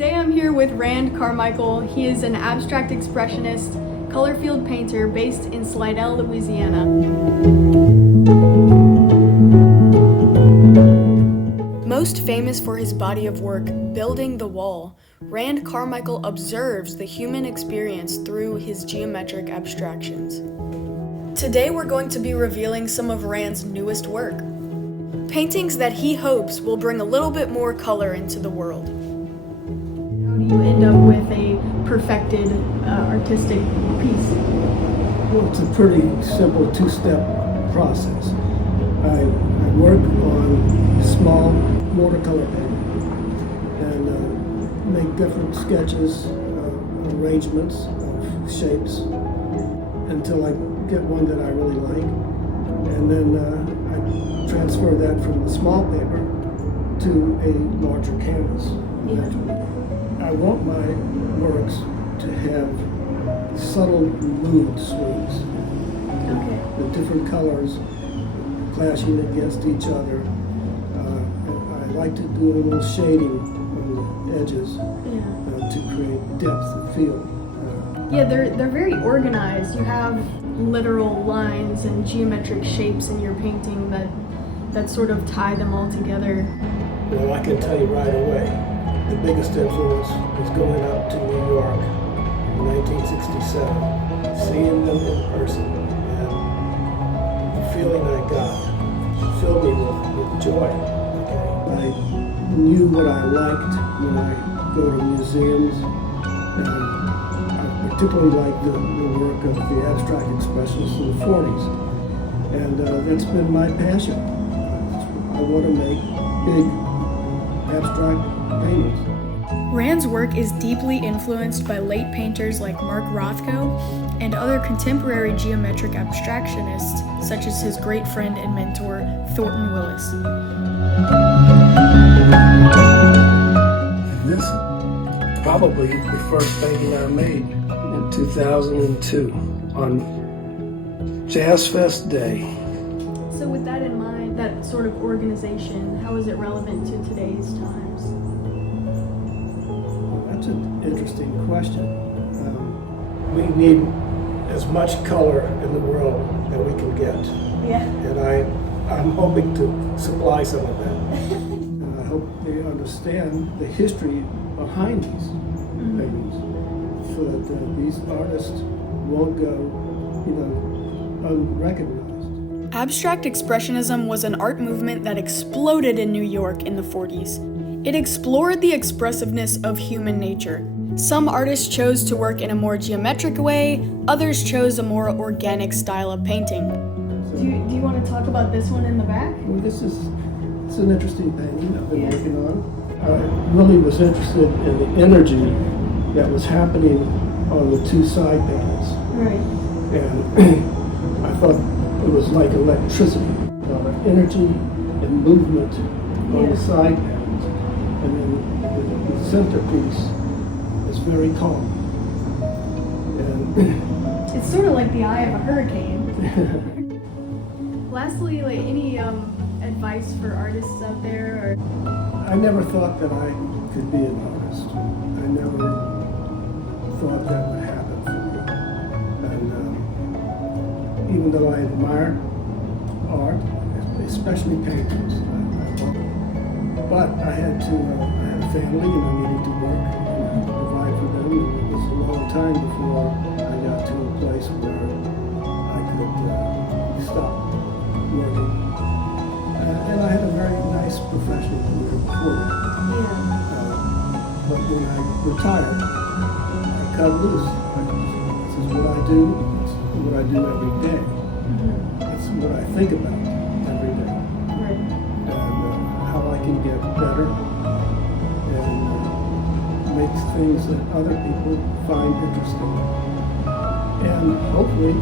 Today I'm here with Randy Carmichael. He is an abstract expressionist, color field painter based in Slidell, Louisiana. Most famous for his body of work, Building the Wall, Randy Carmichael observes the human experience through his geometric abstractions. Today we're going to be revealing some of Rand's newest work, paintings that he hopes will bring a little bit more color into the world. How do you end up with a perfected artistic piece? Well, it's a pretty simple two-step process. I work on small watercolor painting and make different sketches, arrangements of shapes until I get one that I really like. And then I transfer that from the small paper to a larger canvas. Yeah. I want my works to have subtle mood swings. Okay. The different colors clashing against each other. I like to do a little shading on the edges to create depth of field. Yeah, they're very organized. You have literal lines and geometric shapes in your painting that sort of tie them all together. Well, I can tell you right away, the biggest influence was going up to New York in 1967, seeing them in person, and the feeling I got filled me with joy. I knew what I liked when I go to museums, and I particularly like the work of the abstract expressionists in the 40s, and that's been my passion. I want to make big abstract paintings. Rand's work is deeply influenced by late painters like Mark Rothko and other contemporary geometric abstractionists, such as his great friend and mentor, Thornton Willis. This is probably the first painting I made in 2002 on Jazz Fest Day. So with that in mind, that sort of organization, how is it relevant to today's times? That's an interesting question. We need as much color in the world that we can get. Yeah. And I'm hoping to supply some of that. And I hope they understand the history behind these paintings so that these artists won't go, unrecognized. Abstract Expressionism was an art movement that exploded in New York in the 40s. It explored the expressiveness of human nature. Some artists chose to work in a more geometric way, others chose a more organic style of painting. Do you want to talk about this one in the back? Well, it's an interesting painting I've been working on. I really was interested in the energy that was happening on the two side panels. Right. And I thought it was like electricity, energy and movement on the side panels. And then the centerpiece is very calm. And it's sort of like the eye of a hurricane. Lastly, any advice for artists out there? I never thought that I could be an artist. I never thought that would happen for me. And even though I admire art, especially paintings, I love it. But I had a family and I needed to work and provide for them. And it was a long time before I got to a place where I could stop working. And I had a very nice professional career before that. But when I retired, I cut loose. This is what I do. It's what I do every day. It's what I think about every day. Right. And how I can get better and make things that other people find interesting. And hopefully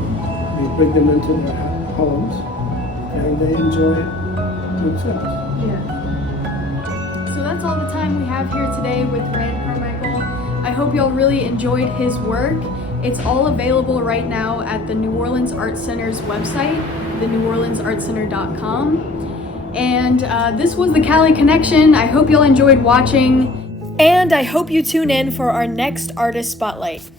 we bring them into their homes and they enjoy it themselves. Yeah. So that's all the time we have here today with Randy Carmichael. I hope y'all really enjoyed his work. It's all available right now at the New Orleans Art Center's website, theneworleansartcenter.com. And this was the Cali Connection. I hope y'all enjoyed watching. And I hope you tune in for our next Artist Spotlight.